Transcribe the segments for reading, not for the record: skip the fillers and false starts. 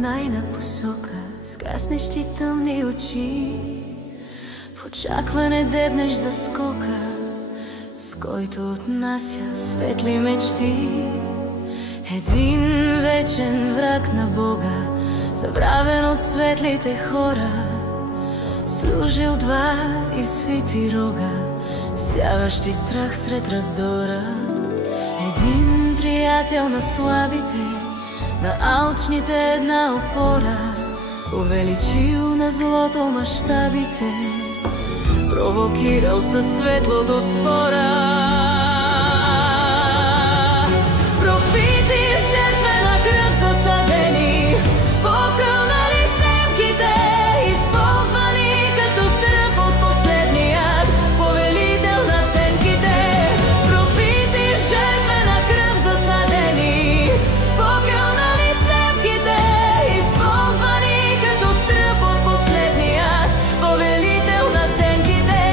незнайна посока, с гаснещи тъмни очи. В очакване дебнеш за скока, с който отнася светли мечти. Един вечен враг на Бога, забравен от светлите хора, служил два изсвити рога, всяващи страх сред раздора. Един приятел на слабите, на алчните една опора, увеличил на злото мащабите, провокирал със светлото спора. Пропити в жертвена кръв засадени, покълнали семките, използвани като сръб от последния повелител на сенките. Пропити в жертвена кръв засадени, покълнали семките, използвани като сръб от последния повелител на сенките.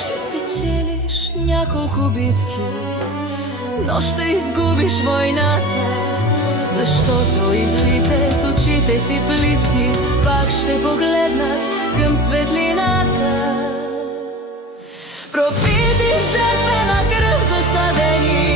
Ще спечелиш няколко битки, но ще изгубиш войната, защото излите с очите си плитки пак ще погледнат към светлината. Пропити в жертвена кръв засадени,